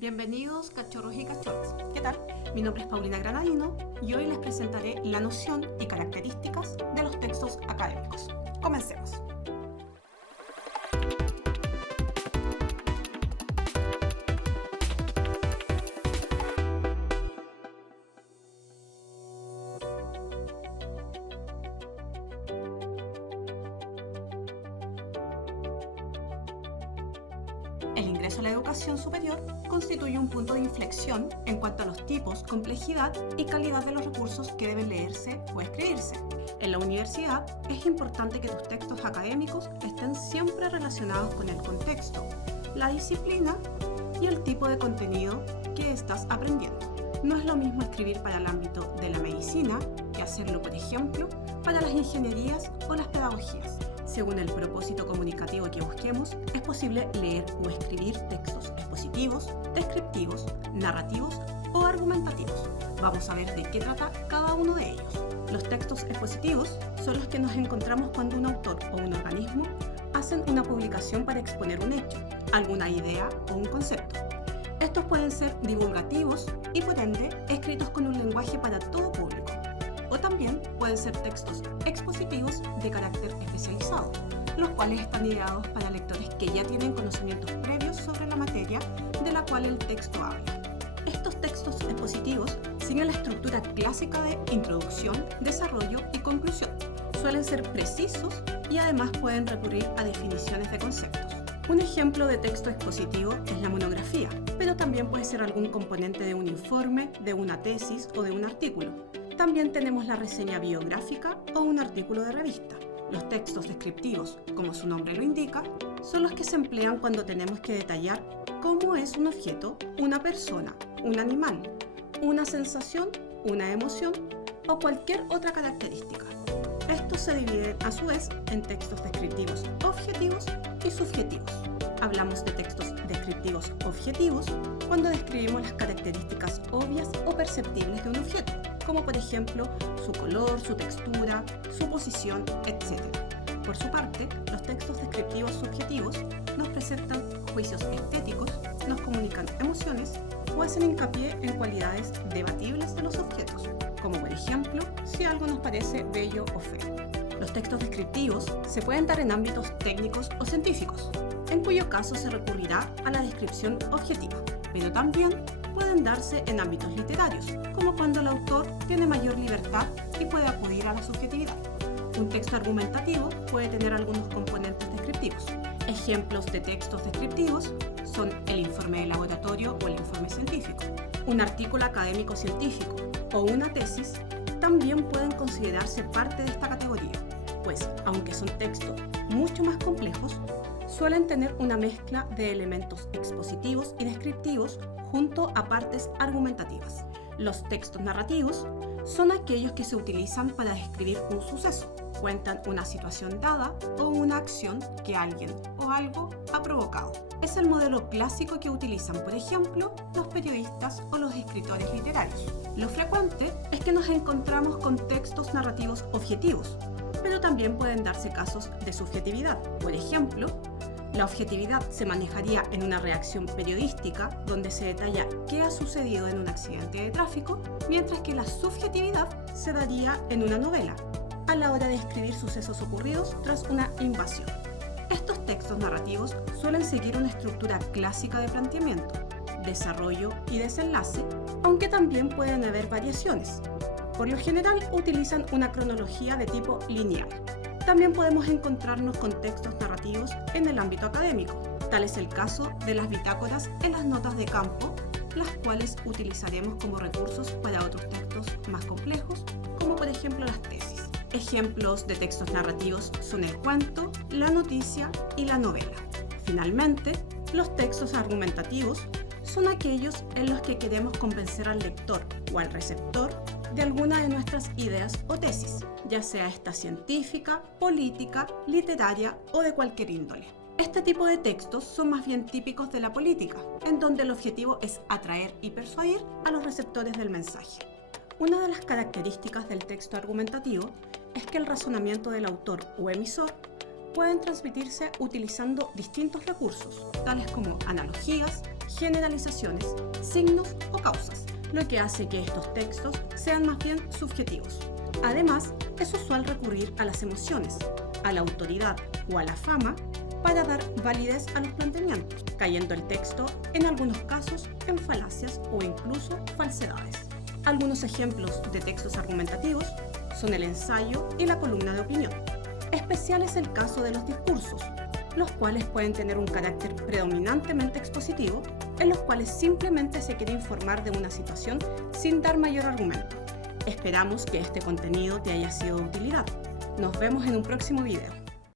Bienvenidos cachorros y cachorras. ¿Qué tal? Mi nombre es Paulina Granadino y hoy les presentaré la noción y características de los textos académicos. Comencemos. El ingreso a la educación superior constituye un punto de inflexión en cuanto a los tipos, complejidad y calidad de los recursos que deben leerse o escribirse. En la universidad es importante que tus textos académicos estén siempre relacionados con el contexto, la disciplina y el tipo de contenido que estás aprendiendo. No es lo mismo escribir para el ámbito de la medicina que hacerlo, por ejemplo, para las ingenierías o las pedagogías. Según el propósito comunicativo que busquemos, es posible leer o escribir textos expositivos, descriptivos, narrativos o argumentativos. Vamos a ver de qué trata cada uno de ellos. Los textos expositivos son los que nos encontramos cuando un autor o un organismo hacen una publicación para exponer un hecho, alguna idea o un concepto. Estos pueden ser divulgativos y por ende escritos con un lenguaje para todo público. O también pueden ser textos expositivos de carácter especializado, los cuales están ideados para lectores que ya tienen conocimientos previos sobre la materia de la cual el texto habla. Estos textos expositivos siguen la estructura clásica de introducción, desarrollo y conclusión. Suelen ser precisos y además pueden recurrir a definiciones de conceptos. Un ejemplo de texto expositivo es la monografía, pero también puede ser algún componente de un informe, de una tesis o de un artículo. También tenemos la reseña biográfica o un artículo de revista. Los textos descriptivos, como su nombre lo indica, son los que se emplean cuando tenemos que detallar cómo es un objeto, una persona, un animal, una sensación, una emoción o cualquier otra característica. Estos se dividen a su vez en textos descriptivos objetivos y subjetivos. Hablamos de textos descriptivos objetivos cuando describimos las características obvias o perceptibles de un objeto, como por ejemplo su color, su textura, su posición, etc. Por su parte, los textos descriptivos subjetivos nos presentan juicios estéticos, nos comunican emociones o hacen hincapié en cualidades debatibles de los objetos, como por ejemplo si algo nos parece bello o feo. Los textos descriptivos se pueden dar en ámbitos técnicos o científicos, en cuyo caso se recurrirá a la descripción objetiva, pero también pueden darse en ámbitos literarios, como cuando el autor tiene mayor libertad y puede acudir a la subjetividad. Un texto argumentativo puede tener algunos componentes descriptivos. Ejemplos de textos descriptivos son el informe de laboratorio o el informe científico. Un artículo académico científico o una tesis también pueden considerarse parte de esta categoría, pues aunque son textos mucho más complejos, suelen tener una mezcla de elementos expositivos y descriptivos junto a partes argumentativas. Los textos narrativos son aquellos que se utilizan para describir un suceso, cuentan una situación dada o una acción que alguien o algo ha provocado. Es el modelo clásico que utilizan, por ejemplo, los periodistas o los escritores literarios. Lo frecuente es que nos encontramos con textos narrativos objetivos, pero también pueden darse casos de subjetividad. Por ejemplo, la objetividad se manejaría en una reacción periodística donde se detalla qué ha sucedido en un accidente de tráfico, mientras que la subjetividad se daría en una novela, a la hora de escribir sucesos ocurridos tras una invasión. Estos textos narrativos suelen seguir una estructura clásica de planteamiento, desarrollo y desenlace, aunque también pueden haber variaciones. Por lo general utilizan una cronología de tipo lineal. También podemos encontrarnos con textos narrativos en el ámbito académico. Tal es el caso de las bitácoras en las notas de campo, las cuales utilizaremos como recursos para otros textos más complejos, como por ejemplo las tesis. Ejemplos de textos narrativos son el cuento, la noticia y la novela. Finalmente, los textos argumentativos son aquellos en los que queremos convencer al lector o al receptor de alguna de nuestras ideas o tesis, ya sea esta científica, política, literaria o de cualquier índole. Este tipo de textos son más bien típicos de la política, en donde el objetivo es atraer y persuadir a los receptores del mensaje. Una de las características del texto argumentativo es que el razonamiento del autor o emisor pueden transmitirse utilizando distintos recursos, tales como analogías, generalizaciones, signos o causas, lo que hace que estos textos sean más bien subjetivos. Además, es usual recurrir a las emociones, a la autoridad o a la fama para dar validez a los planteamientos, cayendo el texto en algunos casos en falacias o incluso falsedades. Algunos ejemplos de textos argumentativos son el ensayo y la columna de opinión. Especial es el caso de los discursos, los cuales pueden tener un carácter predominantemente expositivo, en los cuales simplemente se quiere informar de una situación sin dar mayor argumento. Esperamos que este contenido te haya sido de utilidad. Nos vemos en un próximo video.